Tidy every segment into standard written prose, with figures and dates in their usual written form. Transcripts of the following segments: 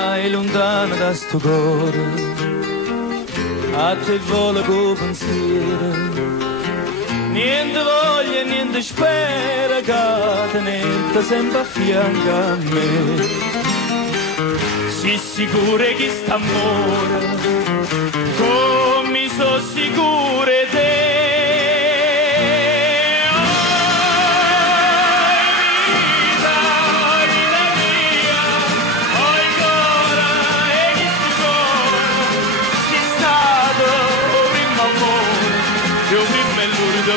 vai lontano da sto cuore, a te vola con pensiero, niente voglia, niente spera, che tenete sempre a fianco a me. Si sicuro che st'amore, come so sicuro te.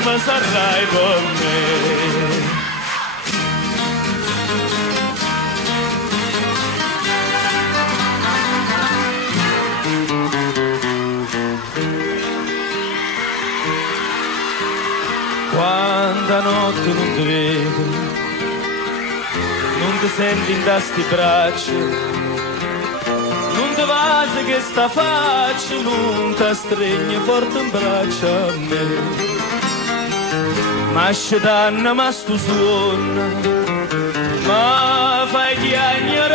Ma sarai con me. Quanta notte non ti vedo, non ti senti in sti braccia, non ti vasi che sta faccia, non ti stringe forte in braccio a me. Ma scetanna, ma stu suono, ma fai chiagnare